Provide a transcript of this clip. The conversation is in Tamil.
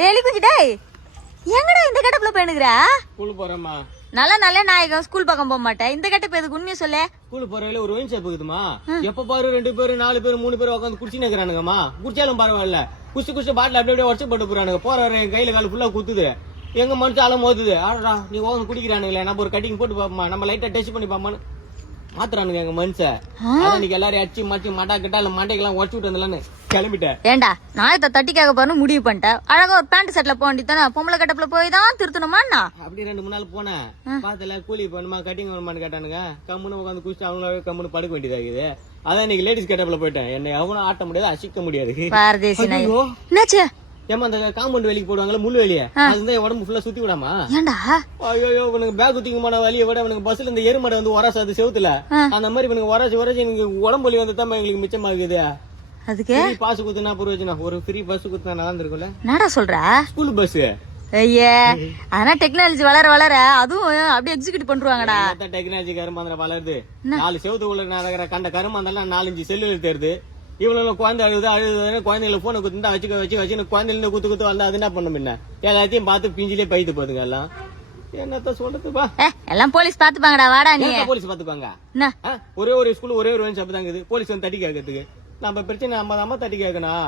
டெய்லி குஞ்சு டேய் எங்கடா இந்த கட்டப்புல போயினுக்குற? ஸ்கூல் போறேம்மா. நல்ல நாயகம் ஸ்கூல் பக்கம் போக மாட்டேன். இந்த கட்டப்பு எதுக்கு உண்மையை சொல்லு. ஸ்கூல் போறதுல ஒரு ஒயின் ஷாப் இருக்குதுமா. எப்ப பாரு 2 பேரு 4 பேரு 3 பேரு உட்காந்து குடிச்சு நிக்கிறானுங்கம்மா. குடிச்சாலும் பரவாயில்ல. குடிச்சு பாட்டில் அப்படியே உடச்சு போட்டு போறானுங்க. போற கையில கால ஃபுல்லா குத்துது. எங்க மனுஷாலும் மோதுது. ஆடா நீ உட்காந்து குடிக்கிறானுங்களே, நம்ம ஒரு கட்டிங் போட்டு பாப்போமா, நம்ம லைட்டா டெஸ்ட் பண்ணி பாப்பான்னு மாத்துறானுங்க எங்க மனுஷன். அதான் இன்னைக்கு எல்லாரும் அடிச்சு மாச்சி மட்டா கிட்டா இல்ல மண்டைக்கெல்லாம் உடச்சு விட்டு வந்தலான்னு கிளம்பிட்டேன். ஏண்டா நாயத்தை தட்டி கேட்க போறேன்னு முடிவு பண்ணிட்டேன். அழகா ஒரு பேண்ட் செட்ல போக வேண்டியதானே. பொம்பளை கட்டப்புல போய் தான் திருத்தணுமாண்ணா. அப்படி 2-3 நாள் போனேன். பாத்துல கூலி பண்ணுமா கட்டிங் பண்ணுமான்னு கேட்டானுங்க. கம்முன்னு உட்காந்து குடிச்சு அவங்களாவே கம்முன்னு படுக்க வேண்டியதாகுது. அதான் இன்னைக்கு லேடிஸ் கட்டப்புல போயிட்டேன். என்னை எவனும் ஆட்ட முடியாது, அசிக்க முடியாது. பாரதேசி நாய். என்னாச்சு? ஏமா அந்த காம்பவுண்ட் வேலைக்கு போடுவாங்கல்ல முள்ளு வெளியே, அதுதான் உடம்பு ஃபுல்லா சுத்தி விடாமா. ஏண்டா ஐயோ இவனுக்கு பேக் தூக்கமான வலியை விட இவனுக்கு பஸ்ல இந்த எருமடை வந்து உரசாது செவுத்துல. அந்த மாதிரி இவனுக்கு உரசி எனக்கு உடம்பு வலி வந்து தான் எங்களுக்கு மிச்சமாகுது. அதுக்கு பாஸ் குத்துனா புரியோஜனம். ஒரு ஃப்ரீ பஸ் குத்துனா நல்லா இருக்கும்ல. என்னடா சொல்ற? School bus. ஐயே ஆனா டெக்னாலஜி வளர அதுவும் அப்படியே எக்ஸிக்யூட் பண்றாங்கடா. டெக்னாலஜி கருமாந்திர வளருது. 4 செவத்துக்குள்ள நடக்கிற கண்ட கருமாந்தெல்லாம் 4-5 செல்லுல தேருது. இவ்வளவு குழந்தை அழுது குழந்தைங்களை போன குத்துந்தா வச்சு குழந்தைல குத்து வந்து அது என்ன பண்ண முன்ன எல்லாத்தையும் பார்த்து பிஞ்சிலே பைத்து போதுங்க எல்லாம். என்னத்த சொல்றதுப்பா, எல்லாம் போலீஸ் பாத்துப்பாங்கடா. வாடா நீ. போலீஸ் பாத்துப்பாங்க. ஒரே ஒரு ஸ்கூல் ஒரே ஒரு ஷாப் தான் இருக்குது. போலீஸ் வந்து தட்டி கேட்கறதுக்கு நம்ம பிரச்சனை நம்ம தட்டி கேட்கணும்.